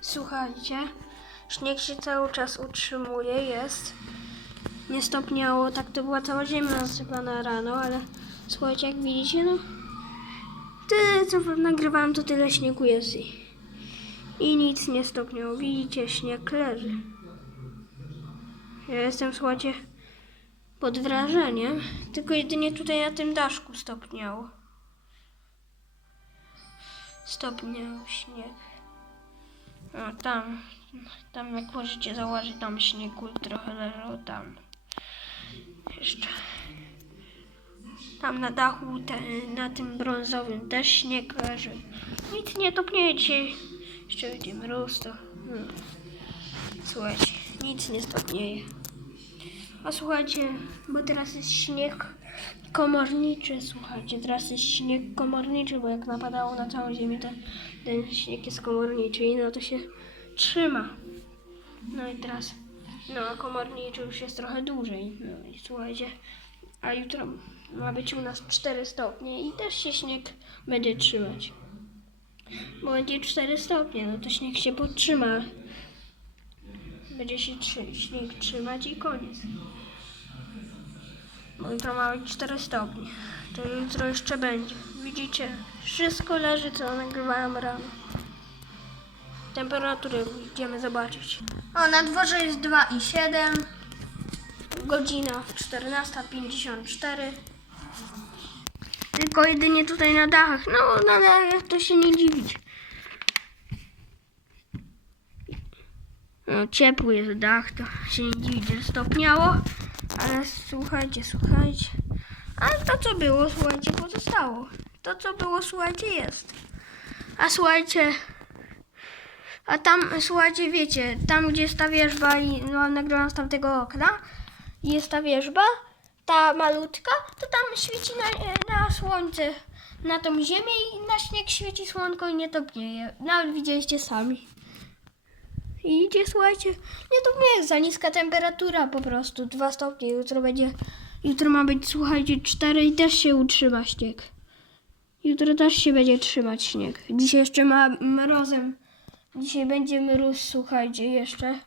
Słuchajcie, śnieg się cały czas utrzymuje, jest. Nie stopniało, tak to była cała ziemia nasypana rano, ale słuchajcie, jak widzicie, no tyle co nagrywałem, to tyle śniegu jest i, i nic nie stopniało. Widzicie, śnieg leży. Ja jestem, słuchajcie, pod wrażeniem, tylko jedynie tutaj na tym daszku stopniało. Stopniał śnieg. O, tam, tam jak możecie zauważyć, tam śniegu trochę leżał, tam. Jeszcze. Tam na dachu, na tym brązowym też śnieg leży. Nic nie dzisiaj. Jeszcze będzie mróz, to... Hmm. Słuchajcie, nic nie stopnieje. A słuchajcie, bo teraz jest śnieg komorniczy, słuchajcie, teraz jest śnieg komorniczy, bo jak napadało na całą ziemię, to ten śnieg jest komorniczy i no to się trzyma. No i teraz, no komorniczy już jest trochę dłużej, no i słuchajcie, a jutro ma być u nas 4 stopnie i też się śnieg będzie trzymać. Bo będzie 4 stopnie, no to śnieg się podtrzyma. Będzie się śnieg trzymać i koniec. Jutro ma być 4 stopnie. To jutro jeszcze będzie. Widzicie? Wszystko leży, co nagrywałem rano. Temperaturę idziemy zobaczyć. O, na dworze jest 2,7. Godzina 14.54. Tylko jedynie tutaj na dachach. No, na dachach to się nie dziwić. No, ciepły jest dach, to się nie dziwić, że stopniało. Ale słuchajcie, słuchajcie. Ale to co było, słuchajcie, pozostało. To co było, słuchajcie, jest. A słuchajcie, a tam, słuchajcie, wiecie, tam gdzie jest ta wierzba i no, nagrałam z tamtego okna jest ta wierzba, ta malutka, to tam świeci na, na słońce, na tą ziemię i na śnieg świeci słonko i nie topnieje. Nawet widzieliście sami. I idzie, słuchajcie, nie to nie jest za niska temperatura po prostu, 2 stopnie, jutro będzie, jutro ma być, słuchajcie, 4 i też się utrzyma śnieg. Jutro też się będzie trzymać śnieg. Dzisiaj jeszcze ma mrozem, dzisiaj będzie mróz, słuchajcie, jeszcze.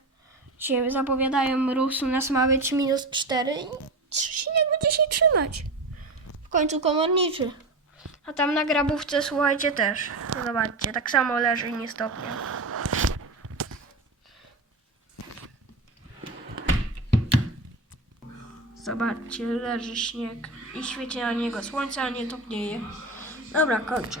Dzisiaj zapowiadają mróz, u nas ma być minus 4 i śnieg będzie się trzymać. W końcu komorniczy. A tam na grabówce, słuchajcie, też. Zobaczcie, tak samo leży i nie stopnia. Zobaczcie, leży śnieg i świeci na niego słońce, a nie topnieje. Dobra, kończę.